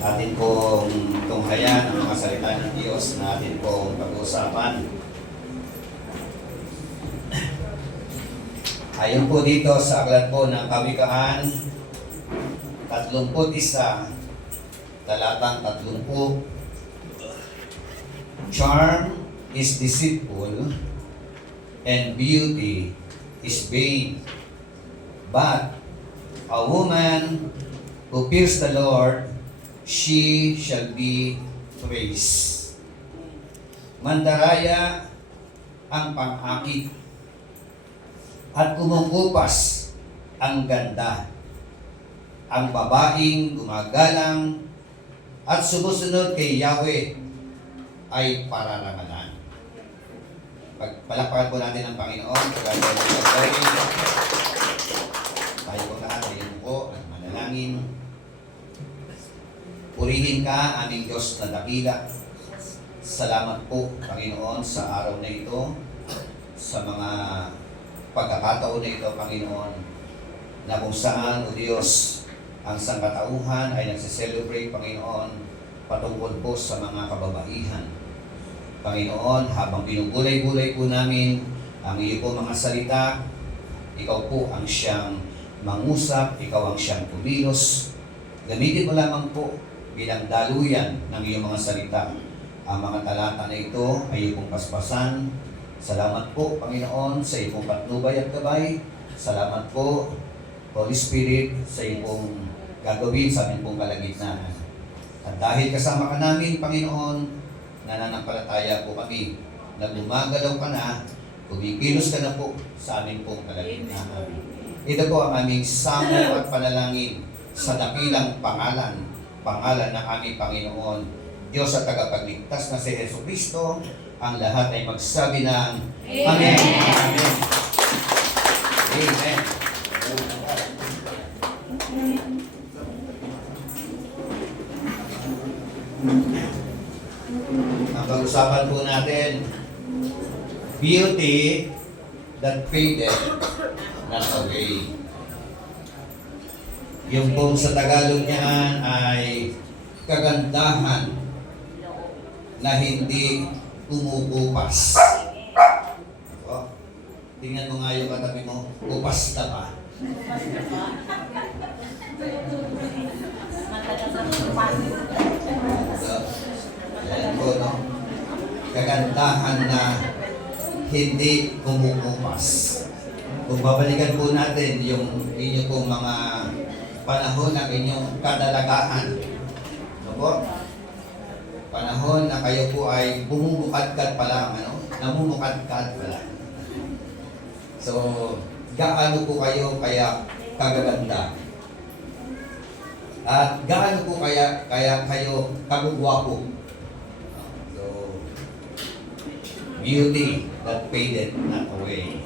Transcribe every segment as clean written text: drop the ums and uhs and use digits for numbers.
Atin pong tunghayan ang mga salita ng Diyos na atin pong pag-uusapan. Ayon po dito sa aklat po ng Kawikaan 31, talatang 30. Charm is deceitful and beauty is vain. But a woman who fears the Lord, she shall be praised. Mandaraya ang pang-akit at kumukupas ang ganda. Ang babaeng gumagalang at sumusunod kay Yahweh ay pararangalan. Pagpalakpakan po natin ang Panginoon. Tayo po lahat ay po at manalangin. Purihin ka, aming Diyos na dakila. Salamat po, Panginoon, sa araw na ito, sa mga pagkakataon na ito, Panginoon, na kung saan, O Diyos, ang sangkatauhan ay nagsiselebrate, Panginoon, patungkol po sa mga kababaihan. Panginoon, habang binugulay-gulay po namin ang iyo po mga salita, ikaw po ang siyang mangusap, ikaw ang siyang kumilos. Gamitin mo lamang po bilang daluyan ng iyong mga salita. Ang mga talata na ito ay iyong paspasan. Salamat po, Panginoon, sa iyong patnubay at gabay. Salamat po, Holy Spirit, sa iyong gagawin sa aming pong kalagitnaan. At dahil kasama ka namin, Panginoon, nananampalataya po kami na gumagalaw ka na, kumikilos ka na po sa aming pong kalagitnaan. Ito po ang aming samo at panalangin sa dakilang pangalan ng aming Panginoon, Diyos at tagapagligtas na si Jesucristo. Ang lahat ay magsabi ng Amen. Amen. Amen. Ang pag-usapan po natin, beauty that faded not away. Yung pong sa Tagalog niyan ay kagandahan na hindi kumukupas. O, tingnan mo nga yung katabi mo, kupas na ba? So, yan po, no? Kagandahan na hindi kumukupas. Kung babalikan po natin yung inyo pong mga panahon ng inyong kadalagahan. Ano po? Panahon na kayo po ay bumubukadkad pa lang, namumukadkad pa lang. So, gaano po kayo kaya kagaganda? At gaano po kaya kayo kagugwapo? So, beauty that faded not away.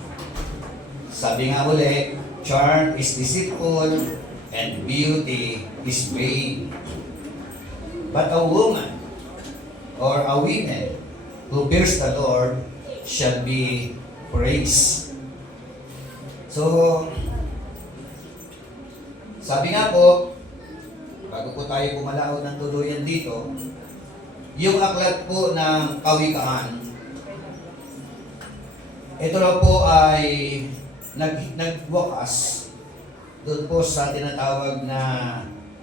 Sabi nga uli, charm is deceitful and beauty is vain. But a woman or a woman who fears the Lord shall be praised. So, sabi nga po, bago po tayo pumalaot ng tuluyan dito, yung aklat po ng Kawikaan, ito na po ay nagwakas doon po sa tinatawag na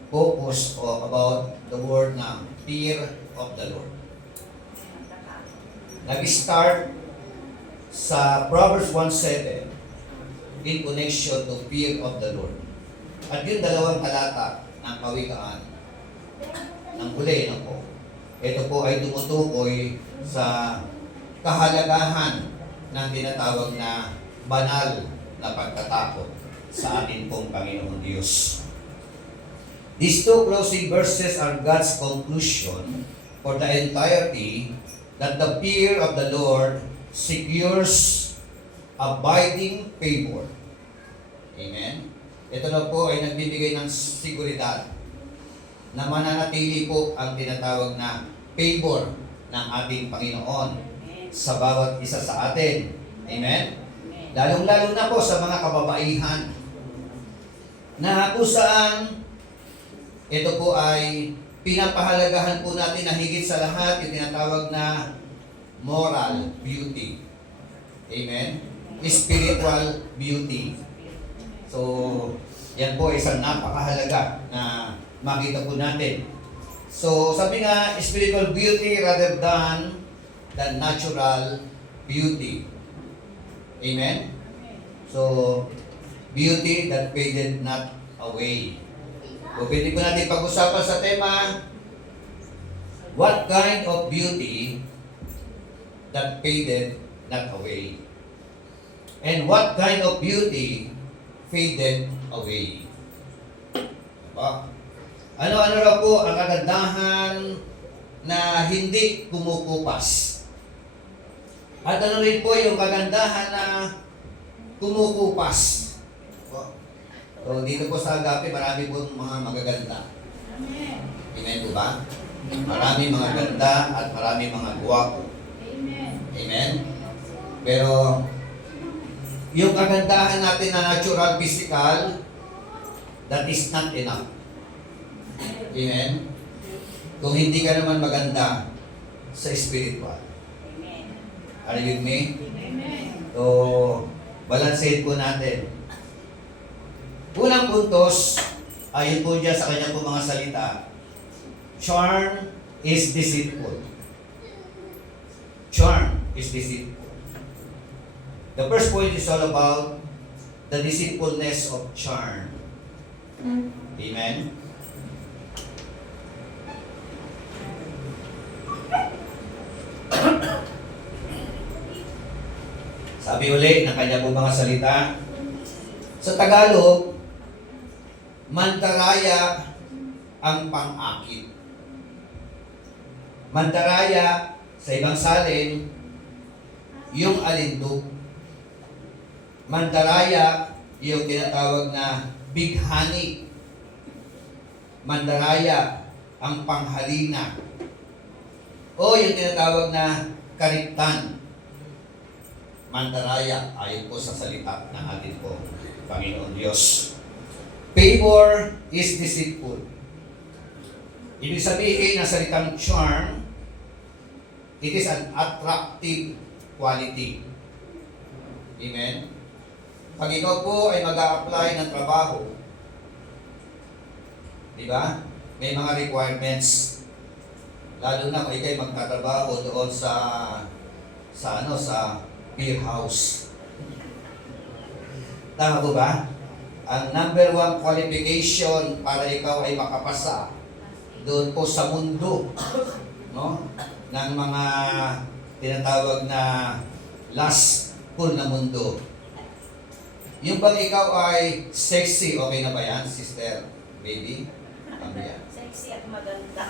focus o about the word na fear of the Lord. Nag-start sa Proverbs 1:7 in connection to fear of the Lord. At yung dalawang talata ng Kawikaan ng huli na po, ito po ay tumutukoy sa kahalagahan ng tinatawag na banal na pagtatakot sa ating pong Panginoon Diyos. These two closing verses are God's conclusion for the entirety that the fear of the Lord secures abiding favor. Amen? Ito na po ay nagbibigay ng seguridad na mananatili po ang tinatawag na favor ng ating Panginoon sa bawat isa sa atin. Amen? Lalong-lalo na po sa mga kababaihan na kung saan ito po ay pinapahalagahan po natin na higit sa lahat yung tinatawag na moral beauty. Amen? Spiritual beauty. So, yan po isang napakahalaga na makita po natin. So, sabi nga, spiritual beauty rather than the natural beauty. Amen? So, beauty that faded not away. So, pwede po natin pag-usapan sa tema, what kind of beauty that faded not away? And what kind of beauty faded away? Diba? Ano-ano raw po ang kagandahan na hindi kumukupas? At ano rin po yung kagandahan na kumukupas? So, dito po sa Agape, marami po mga magaganda. Amen po ba? Marami mga ganda at marami mga guwapo. Amen? Pero, yung kagandahan natin na natural physical, that is not enough. Amen? Kung hindi ka naman maganda sa spiritual. Are you with me? So, balansehin po natin. Unang puntos, ayon po dyan sa kanyang po mga salita, charm is deceitful. Charm is deceitful. The first point is all about the deceitfulness of charm. Amen? Sabi ulit ng kanya po mga salita, sa Tagalog, mandaraya ang pang-akit. Mandaraya, sa ibang salin, yung alindog. Mandaraya, yung tinatawag na bighani. Mandaraya, ang panghalina. O yung tinatawag na kariptan. Mandaraya, ayon po sa salita ng atin po, Panginoon Diyos. Favor is deceitful. Ibig sabihin ng salitang charm, it is an attractive quality. Amen? Pag ikaw po ay mag-a-apply ng trabaho, di ba? May mga requirements. Lalo na kung ikay magtatrabaho doon sa beer house. Tama po ba? Ang number one qualification para ikaw ay makapasa doon po sa mundo, no? Ng mga tinatawag na last pool na mundo. Yung bang ikaw ay sexy, okay na ba yan, sister, baby? Ano yan? Sexy at maganda.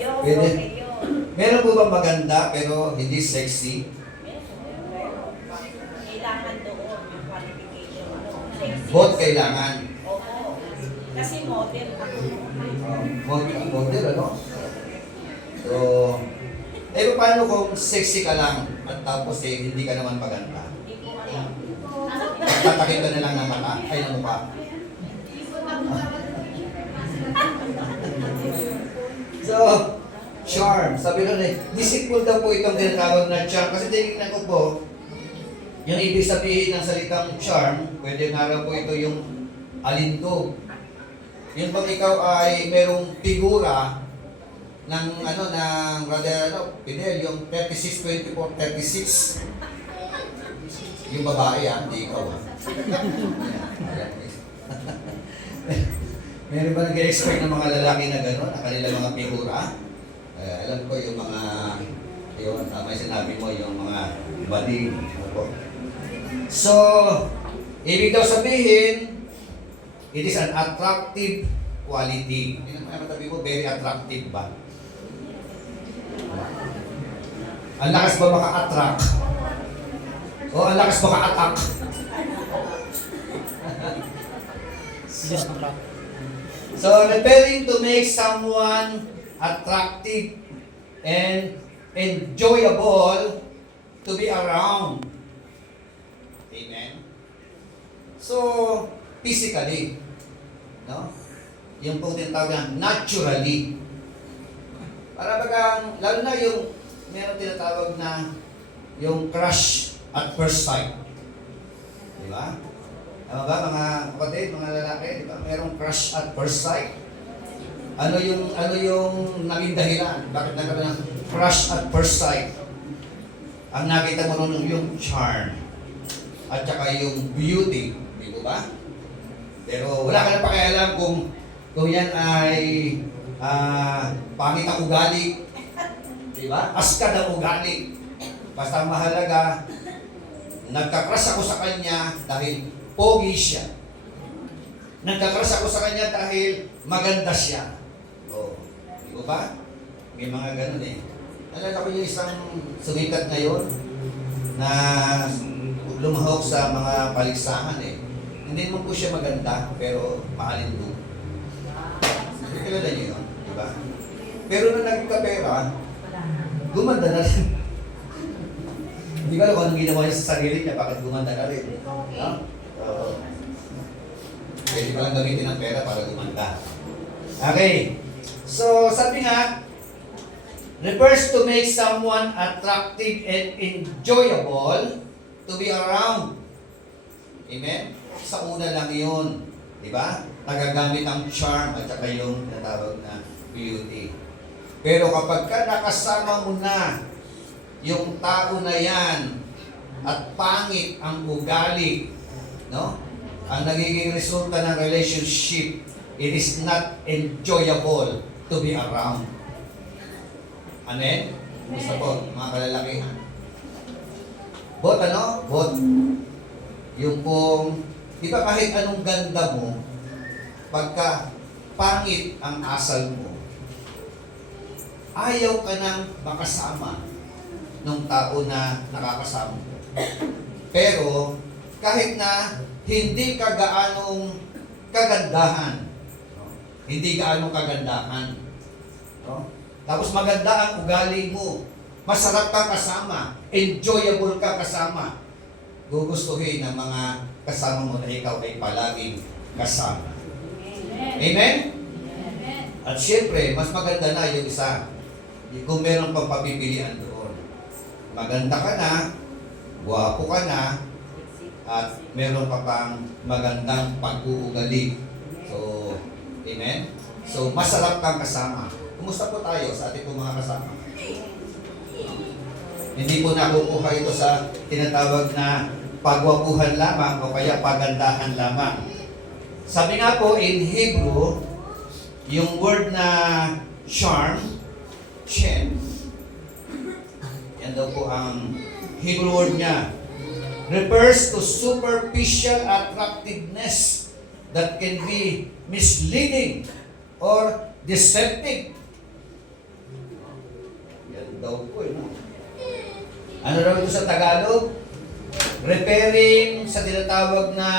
Yun, Pwede. okay yun. Meron po ba maganda pero hindi sexy? Kailangan doon yung qualification. Sexy. Both kailangan. Oo. Kasi model ako. Model, ano? So, paano kung sexy ka lang at tapos hindi ka naman maganda? Hindi ko alam. Tatakit ka na lang ng mata, ay ng mukha. So, charm. Sabi ko na, deceitful daw po itong tinatawag na charm. Kasi tinignan ko po, yung ibig sabihin ng salitang charm, pwede nga raw po ito yung alindog. Yung pag ikaw ay merong figura ng Fidel, yung 36, 24, 36. Yung babae hindi ikaw Meron ba nag-expect ng mga lalaki na gano'n, na kanilang mga figura? Alam ko yung mga, yung tama yung sinabi mo, yung mga bading. So, ibig daw sabihin, it is an attractive quality. Yung mga katabi ko, very attractive ba? Ang lakas ba maka-attract? O ang lakas maka-attack? So, referring to make someone attractive and enjoyable to be around. Amen? So, physically, no? yung pong tinatawag na naturally. Para bagang, lalo na yung meron tinatawag na yung crush at first sight. Di ba? Tama ba mga kapatid, mga lalaki, di ba? Merong crush at first sight. Ano yung naging dahilan? Bakit nagkaroon ng crush at first sight? Ang nakita mo nun yung charm at saka yung beauty, di ba? Pero wala ka na pakialam kung yan ay pangit ang ugali, di ba? Askad ang ugali. Basta mahalaga, nagka-crush ako sa kanya dahil pogi siya. Nagka-crush ako sa kanya dahil maganda siya. Oh, di ba? May mga ganun eh. Nalala ko yung isang sumikat ngayon na lumahok sa mga paligsahan eh. Hindi mo po siya maganda, pero mahalin doon. Kilala niyo yun, di ba? Pero nung nagkapera, gumanda na rin. Hindi ko alam kung anong ginawa niya sa sarili niya, bakit gumanda na rin. No? Pwede pa lang gamitin ang pera para gumanda. Okay. So, sabi nga, refers to make someone attractive and enjoyable to be around. Amen? Sa una lang yun. Di ba? Nagagamit ang charm at saka yung natawag na beauty. Pero kapag ka nakasama mo na yung tao na yan at pangit ang ugali, no? Ang nagiging resulta ng relationship, it is not enjoyable to be around. Amen? Gusto po, mga kalalakihan. Bot ano? Bot. Yung pong, di ba kahit anong ganda mo, pagka pangit ang asal mo, ayaw ka nang makasama ng tao na nakakasama mo. Pero, kahit na hindi ka gaanong kagandahan, no? Hindi gaanong kagandahan, no? Tapos maganda ang ugali mo, masarap kang kasama, enjoyable ka kasama, gugustuhin ng mga kasama mo na ikaw ay palaging kasama. Amen? Amen? At syempre, mas maganda na yung isa, kung meron pang papipilian doon. Maganda ka na, gwapo ka na, at meron pa pang magandang pag-uugali. So, amen? So, masarap kang kasama. Kumusta po tayo sa ating mga kasama? Hindi po nakukuha ito sa tinatawag na pagwapuhan lamang o kaya pagandahan lamang. Sabi nga po in Hebrew, yung word na charm, chen, yan daw po ang Hebrew word niya, refers to superficial attractiveness that can be misleading or deceptive. Yan daw po, no? Ano daw ito sa Tagalog? Referring sa tinatawag na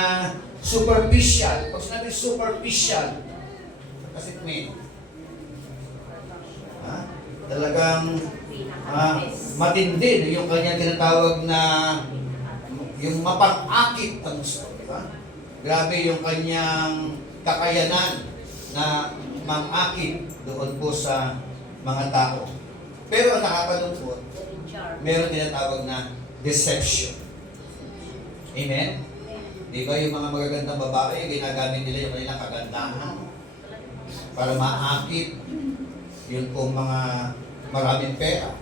superficial. Pag sinabi superficial, kasi may talagang matindi yung kanyang tinatawag na yung mapang-akit ang gusto, di ba? Grabe yung kanyang kakayanan na mang-akit doon po sa mga tao. Pero ang nakakalungkot, meron tinatawag na deception. Amen? Di ba yung mga magagandang babae, ginagamit nila yung kanilang kagandahan para maakit yun pong mga maraming pera.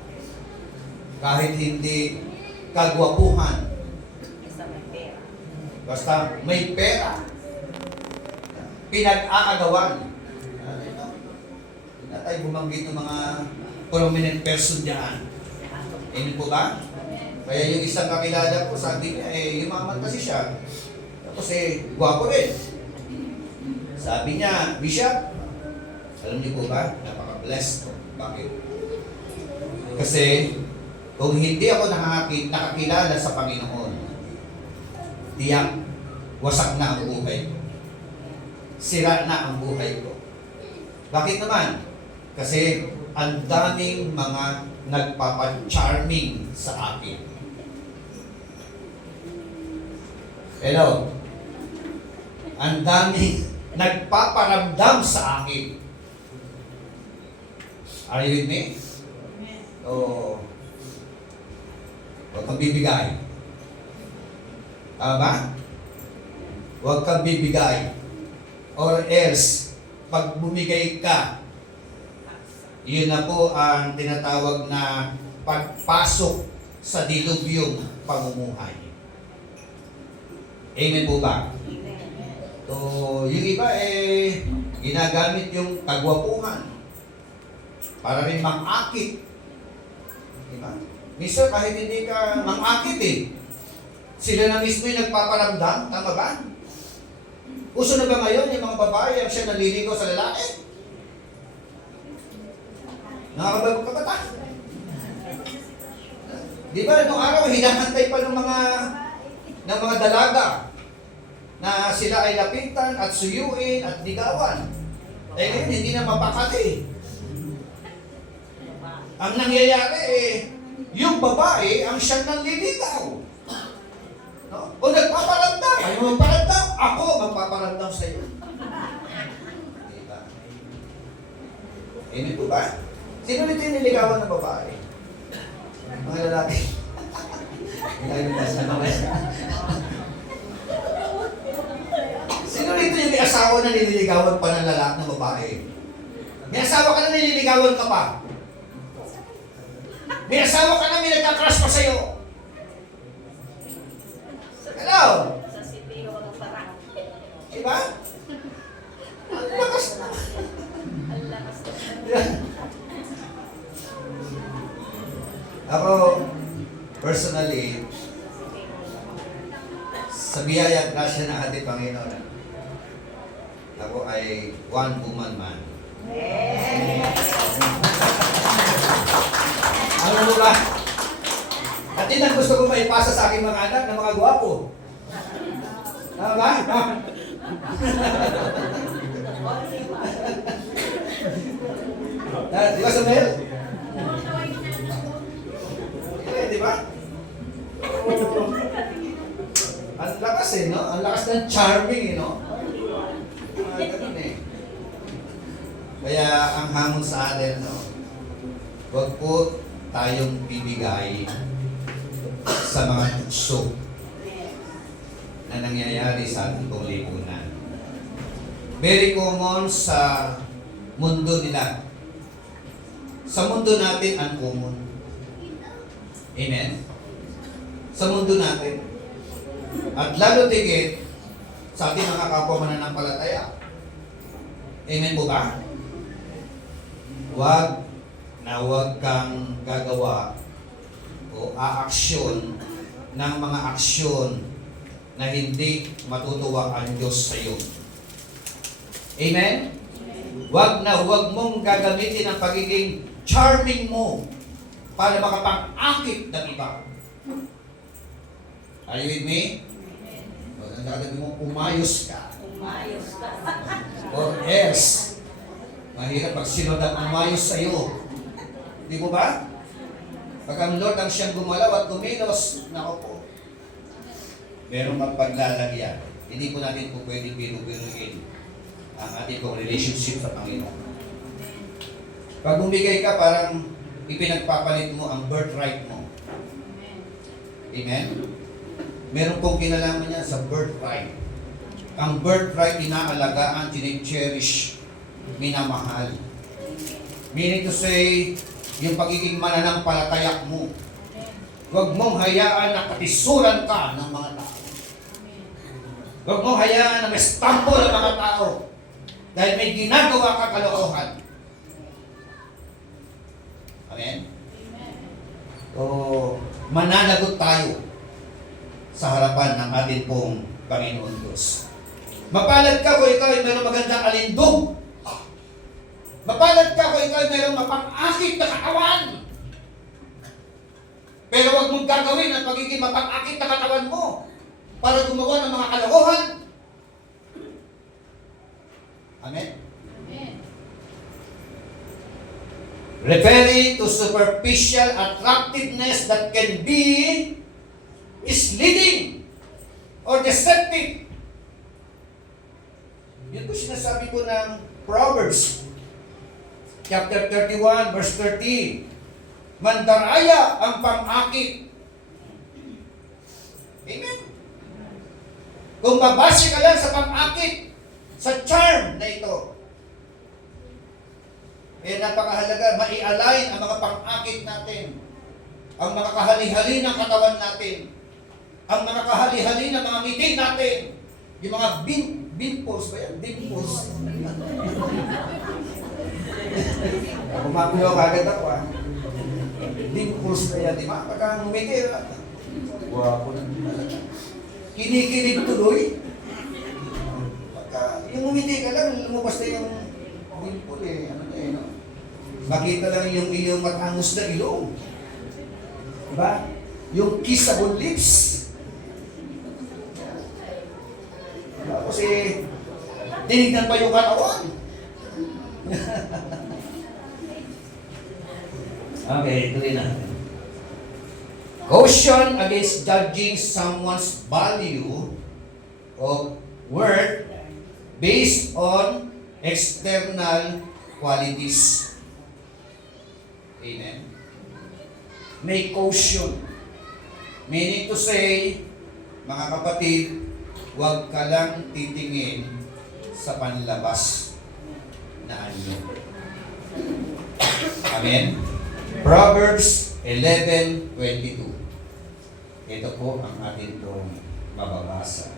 Kahit hindi kagwapuhan, basta may pera, pinag-aagawan. Hindi na tayo bumanggit ng mga prominent person dyan. Hindi po ba? Kaya yung isang kakilala ko, sabi niya, yumaman kasi siya. Tapos gwapo rin. Sabi niya, Bishop, alam niyo po ba, napaka-blessed ko. Bakit? Kasi, kung hindi ako nakakilala sa Panginoon, tiyak, wasak na ang buhay ko. Sira na ang buhay ko. Bakit naman? Kasi ang daming mga nagpapa-charming sa akin. Hello? Ang daming nagpaparamdam sa akin. Are you with me? O, huwag kang bibigay. Tama? Huwag kang bibigay. Or else, pag bumigay ka, yun na po ang tinatawag na pagpasok sa dilubyong pamumuhay. Amen po ba? So, yung iba ginagamit yung kagwapuhan para rin mang-akit. Diba? Minsan kahit hindi ka mang-akit sila na mismo yung nagpaparamdam, tama ba? Uso na ba ngayon yung mga babae ang siya naliligaw sa lalaki? Nakakabagong kabata. Di ba, noong araw, hinahantay pa ng mga dalaga na sila ay lapitan at suyuin at ligawan. Ngayon, hindi na mapakali. Ang nangyayari yung babae ang siyang nanliligaw. No? O nagpaparamdam. Ayaw magparamdam. Ako magpaparamdam sa iyo. Diba? Amen po ba? Sino nito yung niligawan ng babae? Mga lalaki. Sino nito yung may asawa na nililigawan pa ng lalaki ng babae? May asawa ka na nililigawan ka pa. May asawa ka na may nagka-crush pa sa'yo. Hello? Sa sitio ng parang. Diba? Ang lakas na. Ang lakas na. Ako, personally, sa biyaya at grasya ng ating Panginoon, ako ay one woman man. Ano mo ba? At yun ang gusto ko maipasa sa aking mga anak na mga gwapo. Tama ba? Di ba, Samuel? Di ba? Ang lakas no? Ang lakas ng charming no? Ganun Kaya ang hamon sa atin, no? Huwag po tayong bibigay sa mga tukso na nangyayari sa ating pong lipunan. Very common sa mundo nila. Sa mundo natin, uncommon. Amen? Sa mundo natin. At lalo tigit sa ating mga kapwa mananampalataya. Amen po ba? Huwag kang gagawa o aaksyon ng mga aksyon na hindi matutuwa ang Diyos sa iyo. Amen? Huwag mong gagamitin ang pagiging charming mo para makapang-akit ng iba. Are you with me? Ang gagawin mo, umayos ka. Umayos ka. Or else, mahirap pag sinod ang umayos sa iyo. Di mo ba? Pag ang Lord ang siyang gumalaw at kumilos, nako po, merong magpaglalagyan. Hindi po natin po pwedeng biru-biruin ang ating pong relationship sa Panginoon. Pag bumigay ka, parang ipinagpapalit mo ang birthright mo. Amen? Meron pong kinalaman niya sa birthright. Ang birthright, inaalagaan, cherish, minamahal. Meaning to say, yung pagiging mananampalataya mo. Huwag mong hayaan na katisuran ka ng mga tao. Huwag mong hayaan na mestampo ng mga tao dahil may ginagawa ka kalokohan. Amen? O, mananagot tayo sa harapan ng ating pong Panginoon Diyos. Mapalad ka kung ikaw ay mayroong magandang alindog. Mapalad ka kung ikaw ay mayroong mapang-akit na katawan. Pero huwag mong gagawin ang pagiging mapang-akit na katawan mo para gumawa ng mga kalokohan. Amen? Amen. Referring to superficial attractiveness that can be misleading or deceptive. Yun po sinasabi ko ng Proverbs, chapter 31, verse 13. Mandaraya ang pang-akit. Amen? Kung babase ka lang sa pang-akit, sa charm na ito, napakahalaga, mai-align ang mga pang-akit natin, ang mga kahali-hali ng katawan natin, ang mga kahali-hali ng mga ngiti natin, yung mga dimples ba yan? Dimples. Kumakulo kagad ako dimples na yan, di ba? Pagka ngumiti, wapo na talaga. Kinikilig tuloy. Pagka yung ngumiti ka lang, lumabas na yung dimple ano na no? Makita lang yung iyong matangos na ilong. Diba? Yung kissable lips. Kasi tinignan pa yung katawan. Okay, tuloy na. Caution against judging someone's value of worth based on external qualities. Amen. May caution. Meaning to say, mga kapatid, huwag ka lang titingin sa panlabas na anyo. Amen? Proverbs 11:22. Ito po ang atin itong mababasa.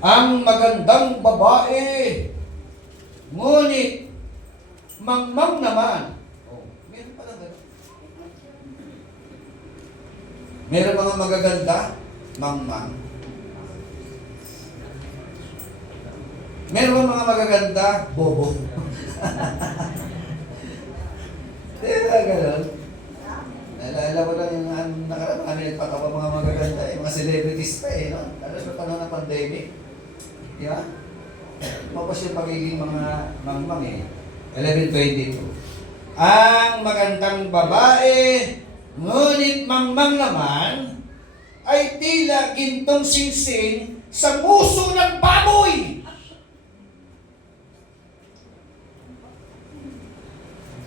Ang magandang babae, ngunit mangmang naman. Oh, meron pala gano'n. Meron mga magaganda, mangmang. Meron mga magaganda, bobo. Di ba gano'n? Naalala ko lang yung nakaraan, mga nilipatawa mga magaganda, mga celebrities pa no? Lalo sa panahon ng pandemic. Di ba? Mapos yung pagiging mga mangmang 11:22. Ang magandang babae, ngunit mangmang naman, ay tila gintong singsing sa nguso ng baboy.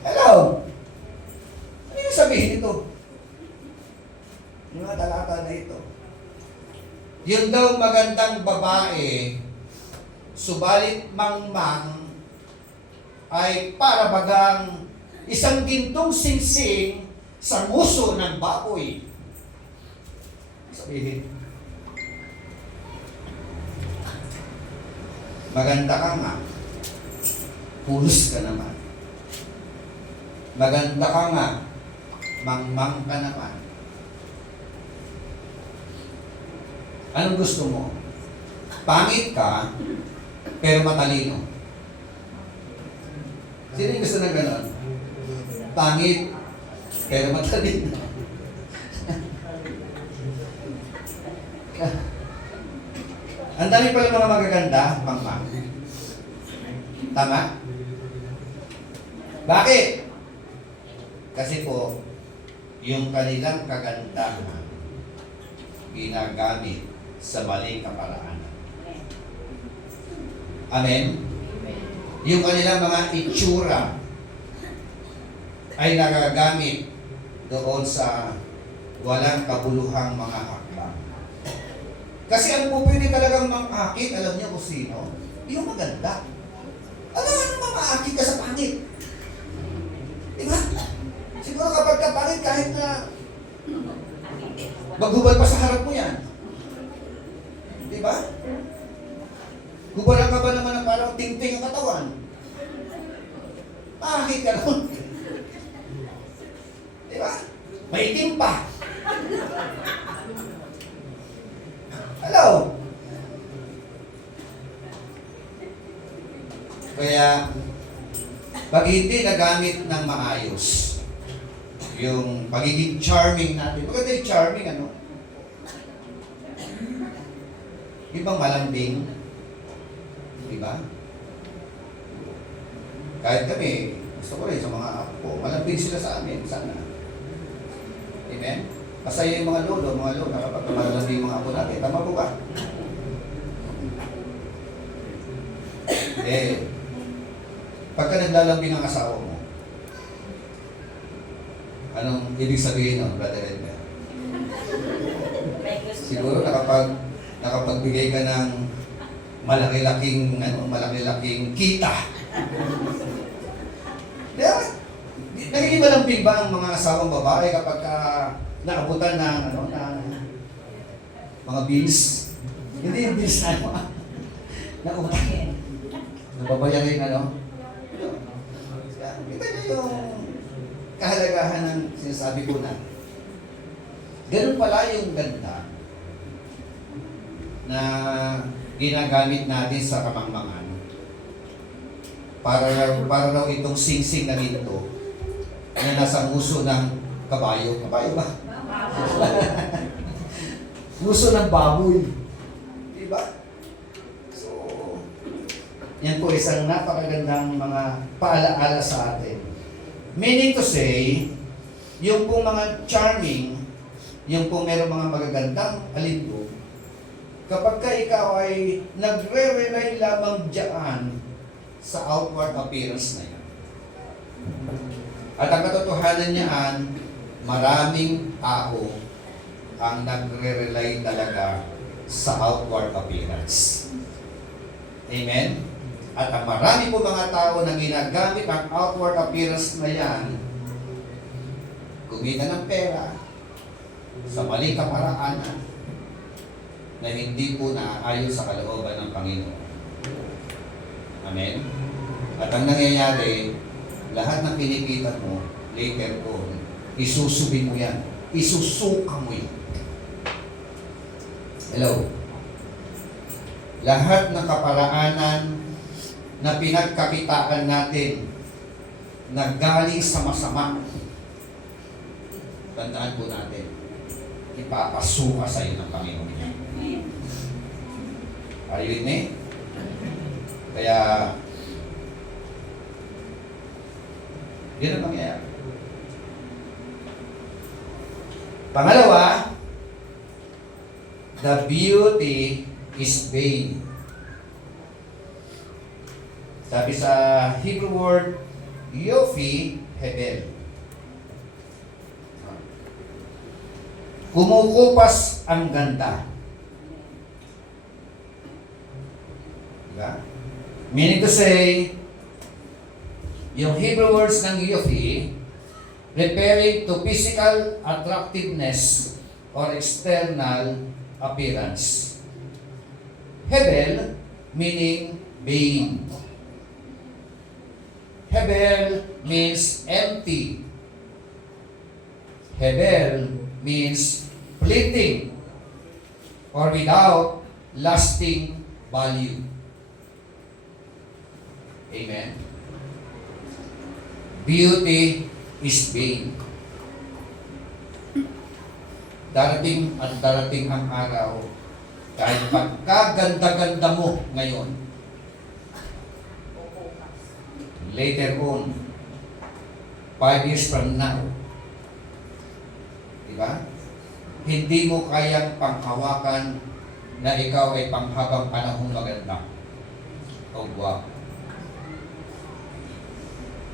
Hello? Ano yung sabihin ito? Yung mga talata na ito. Yun daw magandang babae, subalit mangmang, ay para bagang isang gintong singsing sa nguso ng baboy. Sabihin, maganda ka nga, pulos ka naman. Maganda ka nga, mangmang ka naman. Anong gusto mo? Pangit ka, pero matalino. Sino yung gusto ng gano'n? Pangit, pero matalino. Ang dami pala mga magaganda, mangmang. Tama? Bakit? Kasi po, yung kanilang kagandahan ginagamit sa maling kaparaanan. Amen? Yung kanilang mga itsura ay nagagamit doon sa walang kabuluhang mga hakbang. Kasi ang pupili talagang mang-akit, alam niyo kung sino? Yung maganda. Alam mo mang-akit ka sa pangit. Diba? Siguro kapag kapangit, kahit na maghubad pa sa harap mo yan. Diba? Gubaran ka ba naman ng parang ting-ting ang katawan? Pangit ka nun. Diba? Maitim pa. Hello? Kaya, pag hindi nagamit ng maayos, yung pagiging charming natin, maganda yung charming, ano? Ibang malambing, di ba? Kahit kami, gusto ko rin sa mga apo ko, malambing sila sa amin, sana. Amen? Masaya yung mga lolo, mga lola, kapag lumalandi yung mga apo natin. Tama po ba? Eh, pagka naglalambing ang asawa mo, anong ibig sabihin nun, Brother Edmer? May gusto. Siguro nakapagbigay ka ng malaki-laking kita. Nagiging malambing ba ang mga asawang babae kapag naabutan ng mga bills? Hindi yung bills na naubutan. Nababayarin Kita niyo yung kahalagahan ng sinasabi ko na. Ganun pala yung ganda na ginagamit natin sa kamangmangan. Para raw itong singsing na ginto na nasa nguso ng kabayo. Kabayo ba? Nguso ng baboy. Diba? So, yan po isang napakagandang mga paalaala sa atin. Meaning to say, yung pong mga charming, yung pong merong mga magagandang alindog, kapag ka ikaw ay nagre-rely lamang dyan sa outward appearance na yan. At ang katotohanan niyaan, maraming tao ang nagre-rely talaga sa outward appearance. Amen? At ang marami po mga tao na ginagamit ang outward appearance na yan, kumita ng pera sa maling kaparaanan na hindi po naaayon sa kalooban ng Panginoon. Amen? At ang nangyayari, lahat ng kinikita mo, later on, isusubi mo yan. Isusuka mo yan. Hello? Lahat ng kaparaanan na pinagkakitaan natin na galing sa masama, tandaan po natin, ipapasuka sa iyo ng Panginoon. Are you with me? Kaya, yun ang mangyayari. Pangalawa, the beauty is vain. Sabi sa Hebrew word, Yofi Hebel. Kumukupas ang ganda. Diba? Meaning to say, yung Hebrew words ng Yofi, referring to physical attractiveness or external appearance. Hebel, meaning vain. Hebel means empty. Hebel means fleeting or without lasting value. Amen. Beauty is vain. Darating at darating ang araw, kahit pagkaganda-ganda mo ngayon, later on, 5 years from now, diba? Hindi mo kayang panghawakan na ikaw ay panghabang panahong maganda o guwapo.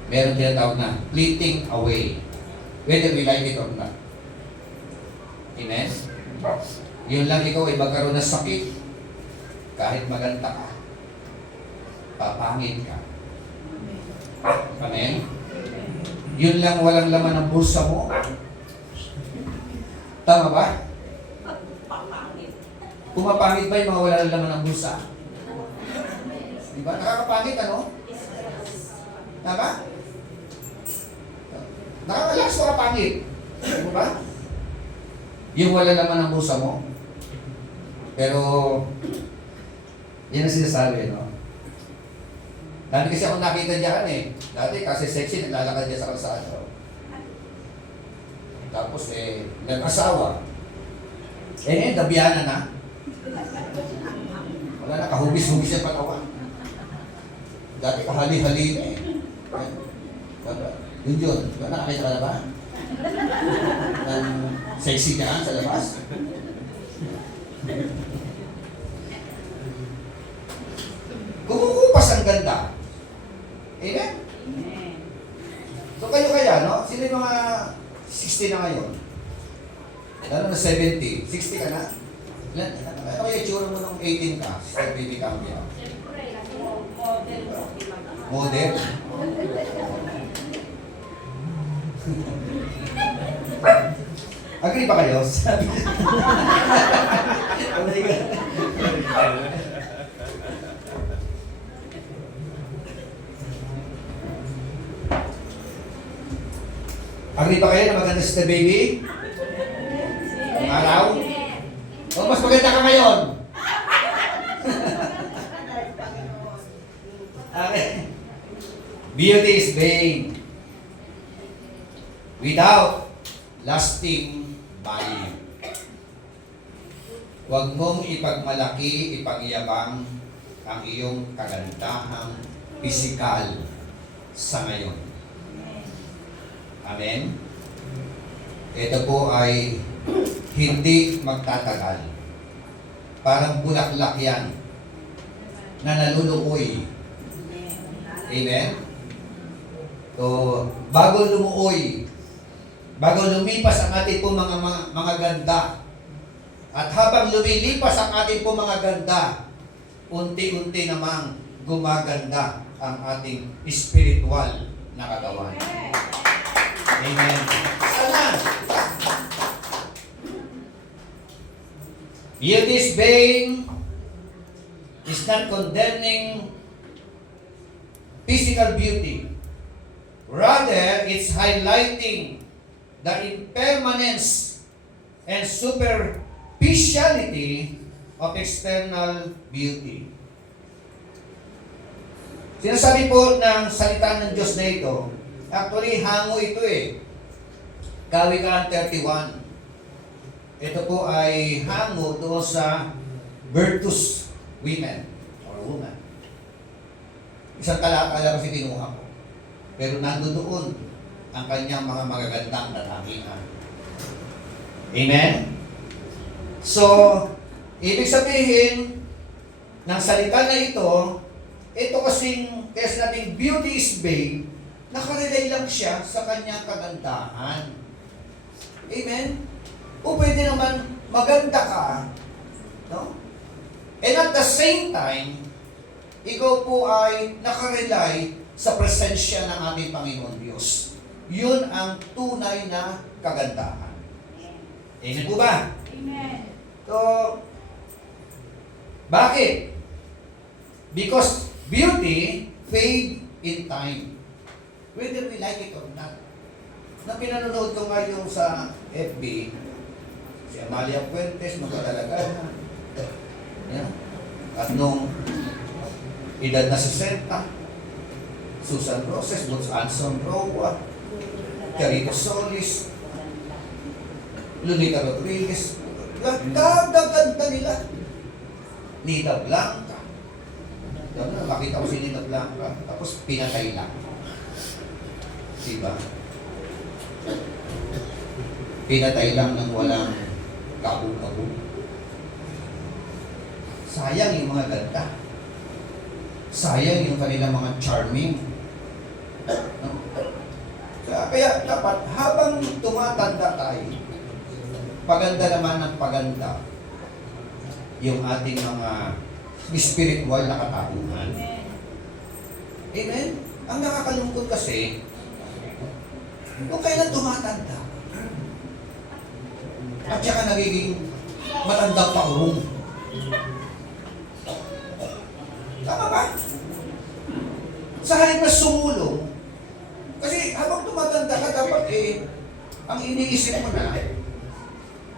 Meron tinatawag na fleeting away, whether we like it or not. Amen? Yun lang ikaw ay magkaroon ng sakit, kahit maganda ka, papangit ka. Amen? Yun lang walang laman ng bulsa mo. Tama ba? Pangit. Pumapangit ba yung mga walang laman ng bulsa? Diba? Nakakapangit, ano? Tama? Nakakalakas mo kapangit. Diba ba? Yung wala laman ng bulsa mo. Pero, yan ang sinasabi, no? Dati kasi ako nakita diyan Dati kasi sexy, naglalakad niya sa kalsada. Tapos nag-asawa. Ngayon, dabiyanan na. Wala na, kahubis-hubis yung patawan. Dati kahali-hali na Yun. Nakakita ka na ba? Sexy ka sa labas. Kumukupas ang ganda. Amen? So kayo kaya, no? Sino yung mga 60 na ngayon? Lalo na 70. 60 ka na? Ano kaya itsura mo nung 18 ka? Sister Baby Cambia. Model. Agree ba kayo? Sabi. Oh my God. Agree ba kayo na maganda si Sister Baby? Ang araw? O mas maganda ka ngayon? Okay. Beauty is vain without lasting value. Huwag mong ipagmalaki, ipagyabang ang iyong kagandahang pisikal sa ngayon. Amen? Ito po ay hindi magtatagal. Parang bulaklak yan na naluluoy. Amen? So, bago lumuoy, bago lumipas ang ating po mga ganda, at habang lumilipas ang ating po mga ganda, unti-unti namang gumaganda ang ating spiritual na katawan. Amen. Sana. Beauty's vain is not condemning physical beauty. Rather, it's highlighting the impermanence and superficiality of external beauty. Sinasabi po ng salita ng Diyos na ito, actually, hango ito eh. Kawikaan 31. Ito po ay hango doon sa virtuous women or woman. Isang talata lang kasi kinuha ko. Pero nandoon ang kanyang mga magagandang katangian. Amen? So, ibig sabihin ng salita na ito kasing kaya sinabing beauty is vain, nakarelay lang siya sa kanyang kagandahan. Amen? O pwede naman maganda ka, no? And at the same time, ikaw po ay nakarelay sa presensya ng ating Panginoon Diyos. Yun ang tunay na kagandahan. Amen po ba? Amen. So, bakit? Because beauty fade in time. Whether we like it or not. Na pinanonood ko ngayon sa FB, si Amalia Fuentes, magkatalaga na. Yeah. At nung edad na 60, Susan Roses, Butch Anson Roa, Carito Solis, Lunita Rodriguez, ganda nila. Nita Blanca. Makita ko si Nita Blanca, tapos pinatay lang. Diba? Pinatay lang ng walang kabu-kabu. Sayang yung mga ganda. Sayang yung kanilang mga charming. No? Kaya dapat habang tumatanda tayo, paganda naman ng paganda yung ating mga spiritual na katauhan. Amen? Ang nakakalungkot kasi, kung kailan tumatanda, at saka nagiging matandang paurong. Tama ba? Sa halip na sumulong, kasi habang tumatanda ka, dapat ang iniisip mo na,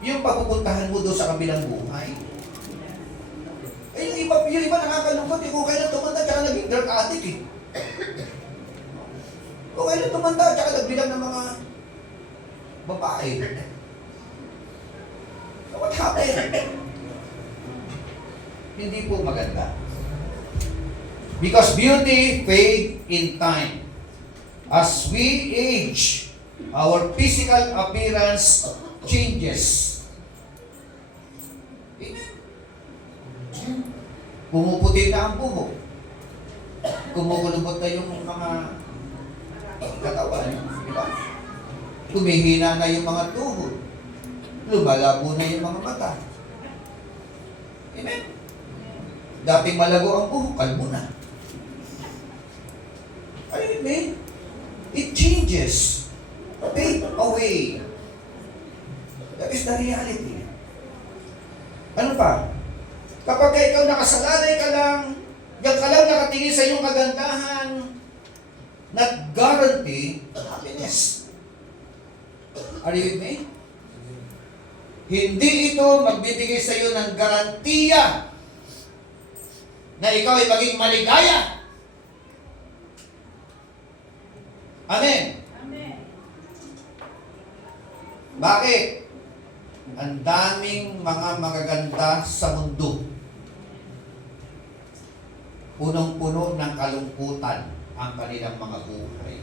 yung pagpupuntahan mo doon sa kabilang buhay. Yung iba nakakalungkot, kung kailan tumanda, tsaka naging drug addict eh. Kung kailan tumanda, tsaka nagbilang ng mga babae. So what happened? Hindi po maganda. Because beauty fade in time. As we age, our physical appearance changes. Amen. Pumuputi na ang buhok. Kumukulubot na yung mga katawan. Diba? Tumihina na yung mga tuhod. Lumalabo na yung mga mata. Amen. Dating malago ang buhok, kalbo na. Amen. It changes. Fade away. That is the reality. Ano pa? Kapag ikaw nakasalalay ka lang, yan ka lang nakatingin sa iyong kagandahan, not guarantee happiness. Are you with me? Hindi ito magbibigay sa iyo ng garantiya na ikaw ay maging maligaya. Amen. Amen. Bakit? Ang daming mga magaganda sa mundo. Punong-puno ng kalungkutan ang kanilang mga buhay.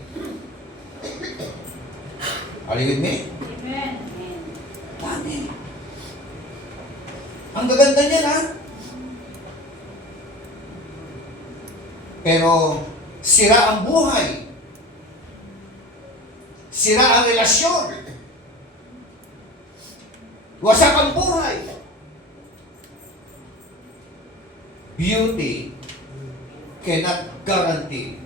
Are you with me? Amen. Dami. Ang gaganda niyan, ha? Pero sira ang buhay. Sira ang relasyon. Wasak ang buhay. Beauty cannot guarantee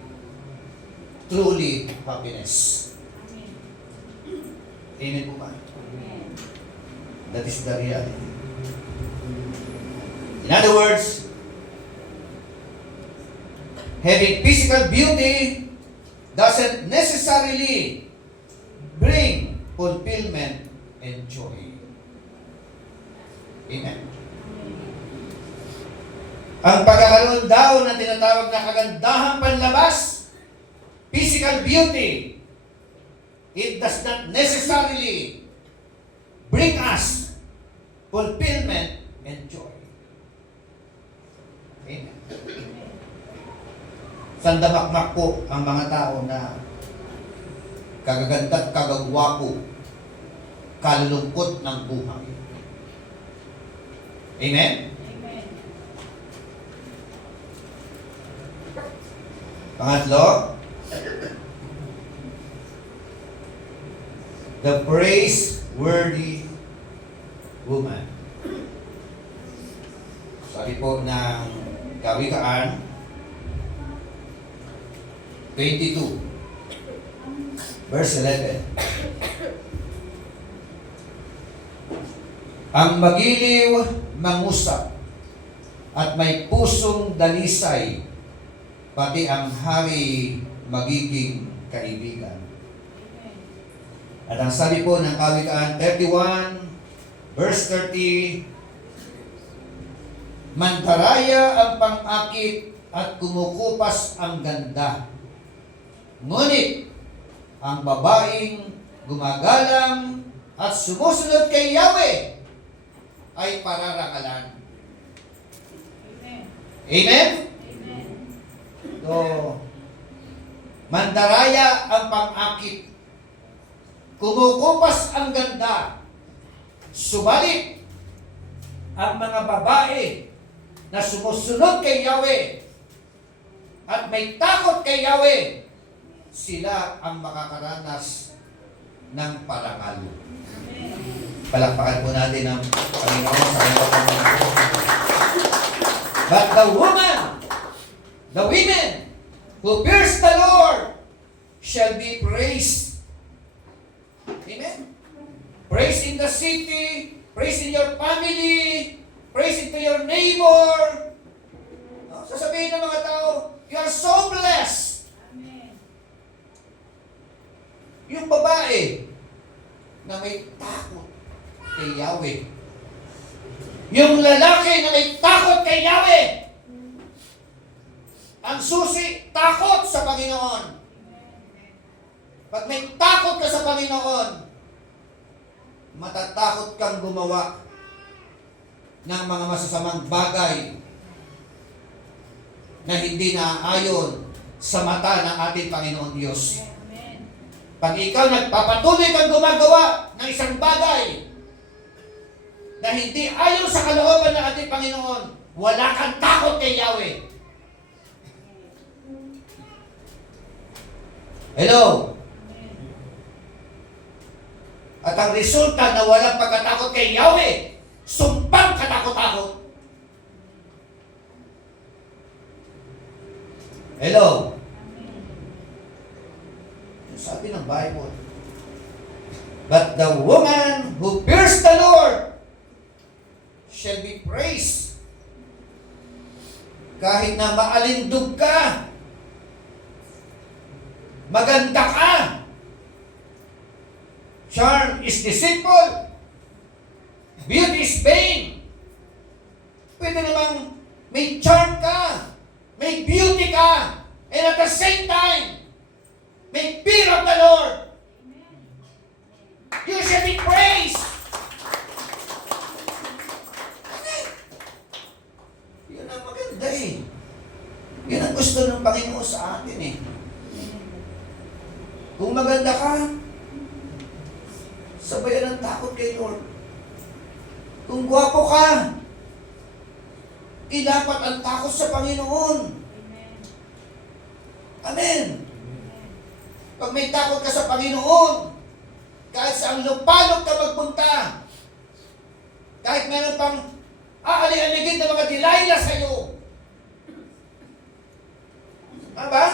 truly happiness. Amen po ba? Amen. That is the reality. In other words, having physical beauty doesn't necessarily bring fulfillment and joy. Amen. Ang pagkakaroon daw ng tinatawag na kagandahang panlabas, physical beauty, it does not necessarily bring us fulfillment and joy. Amen. Sandamakmak po ang mga tao na kagaganda at kagagwapo, kalulungkot ng buhay. Amen? Amen. Pangatlo, the praiseworthy woman. Sabi po ng Kawikaan 22, verse 11. Ang magiliw mangusap at may pusong dalisay, pati ang hari magiging kaibigan. At ang sabi po ng Kawikaan 31, verse 30, mantaraya ang pang-akit at kumukupas ang ganda. Ngunit ang babaeng gumagalang at sumusunod kay Yahweh ay pararangalan. Amen. Amen? Amen. So, mandaraya ang pang-akit. Kumukupas ang ganda. Subalit, ang mga babae na sumusunod kay Yahweh at may takot kay Yahweh, sila ang makakaranas ng parangal. Palakpakan po natin ang Panginoon sa kanyang. But the women who fears the Lord shall be praised. Amen? Praise in the city, praise in your family, praise into your neighbor. Sasabihin ng mga tao, you are so blessed. Amen. Yung babae na may takot kay Yahweh. Yung lalaki na may takot kay Yahweh. Ang susi, takot sa Panginoon. Pag may takot ka sa Panginoon, matatakot kang gumawa ng mga masasamang bagay na hindi naaayon sa mata ng ating Panginoon Diyos. Amen. Pag ikaw nagpapatuloy kang gumagawa ng isang bagay na hindi ayon sa kalooban ng ating Panginoon, wala kang takot kay Yahweh. Hello? At ang resulta na walang pagkatakot kay Yahweh, sumpang katakot-takot. Hello? Sabi ng Bible, but the woman who fears the Lord shall be praised. Kahit na maalindog ka, maganda ka, charm is deceitful, beauty is vain. Pwede namang may charm ka, may beauty ka, and at the same time, may fear of the Lord. You shall be praised. Yun ang maganda eh. Yun ang gusto ng Panginoon sa atin eh. Kung maganda ka, sabayan ng takot kay Lord. Kung gwapo ka, ilapat ang takot sa Panginoon. Amen. Pag may takot ka sa Panginoon, kahit sa ang lupalop ka magpunta, kahit meron pang aali-aligid na mga Delilah sa iyo, ba?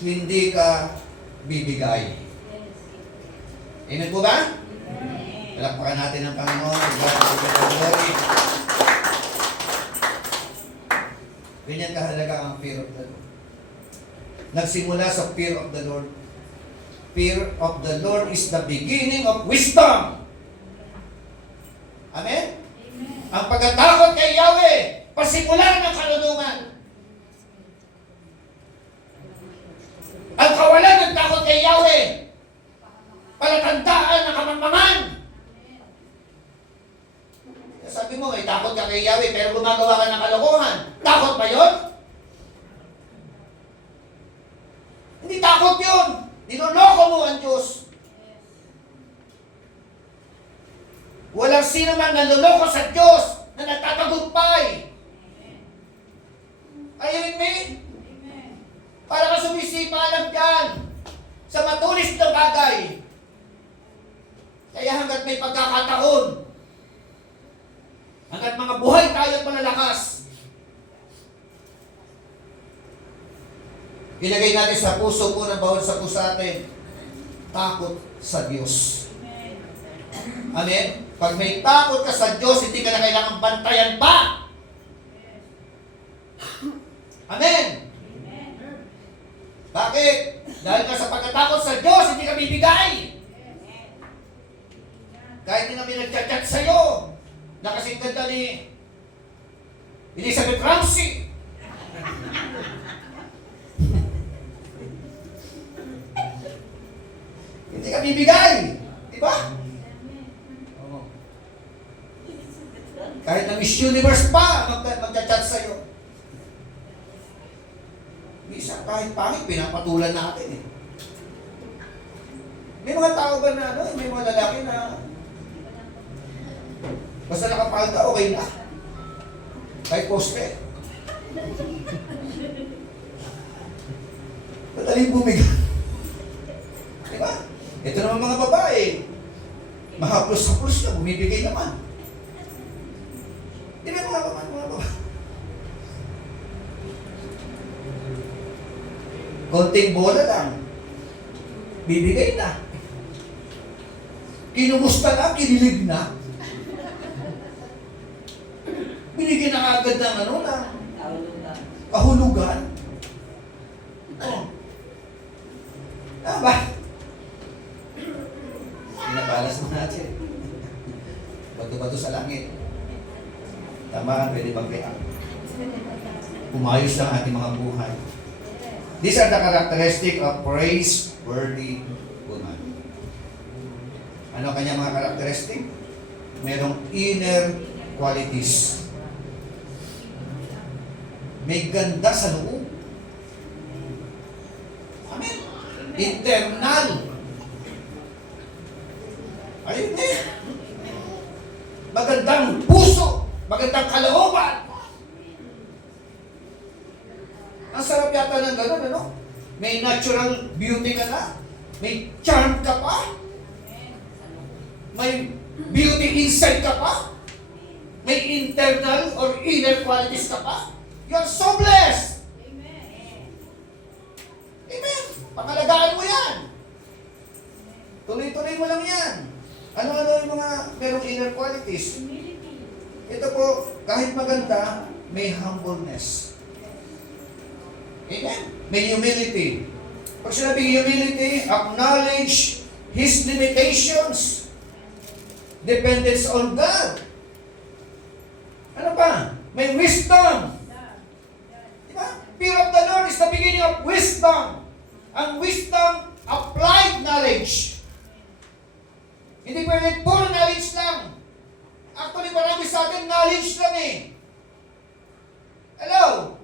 Hindi ka bibigay. Amen po ba? Palakpakan natin ang Panginoon. Glory. Ganyan kahalaga ang fear of the Lord. Nagsimula sa fear of the Lord. Fear of the Lord is the beginning of wisdom. Amen? Ang pagkatakot kay Yahweh, pasimulan ng karunungan. Ang kawalan ng takot kay Yahweh, palatandaan ng kamangmangan. Sabi mo, may takot ka kay Yahweh, pero gumagawa ka ng kalokohan. Takot ba yun? Hindi takot yun. Niloloko mo ang Diyos. Walang sino man naloloko sa Diyos na nagtatagumpay. Ayun, me? Para ka sumisipa lang dyan sa matulis na bagay. Kaya hanggat may pagkakataon, hanggat mga buhay tayo at malalakas, ilagay natin sa puso po ng bawat sa puso natin, takot sa Diyos. Amen? Pag may takot ka sa Diyos, hindi ka na kailangang bantayan pa. Amen? Bakit? Dahil ka sa pagkatakot sa Diyos, hindi ka bibigay. Kahit hindi namin nag-chat-chat sa'yo, na kasing ganda ni Elizabeth Ramsey. Hindi ka bibigay. Di ba? Oo. Kahit na Miss Universe pa, mag-chat sa'yo. Isa, kahit pangit, pinapatulan natin eh. May mga tao ba na ano, may mga lalaki na basta nakapagod ka, okay na. Kahit poste. Madaling bumigat. Diba? Ito naman mga babae. Mahaplos-haplos na, bumibigay naman. Di ba mga babae? Konting bola lang, bibigay na. Kinumusta na, kinilig na. Binigyan na agad ng ano na, kahulugan. Oh. Tama. Pinabalas mo natin. Bato-bato sa langit. Tama ka, pwede bang kaya? Umayos lang ating mga buhay. These are the characteristics of praiseworthy woman. Ano kanya mga characteristic? Merong inner qualities. May ganda sa loob. Amen. internal. Ayun eh. Magandang puso, magandang kalooban. Ang sarap yata ng gano'n, ano? May natural beauty ka na. May charm ka pa. May beauty inside ka pa. May internal or inner qualities ka pa. You're so blessed. Amen. Pangalagaan mo yan. Tuloy-tuloy mo lang yan. Ano-ano yung mga merong inner qualities? Ito po, kahit maganda, may humbleness. Amen? May humility. Pag sinabing humility, acknowledge His limitations. Dependence on God. Ano pa? May wisdom. Diba? Fear of the Lord is the beginning of wisdom. Ang wisdom, applied knowledge. Hindi pwede puro knowledge lang. Actually, marami sa atin knowledge lang eh. Hello?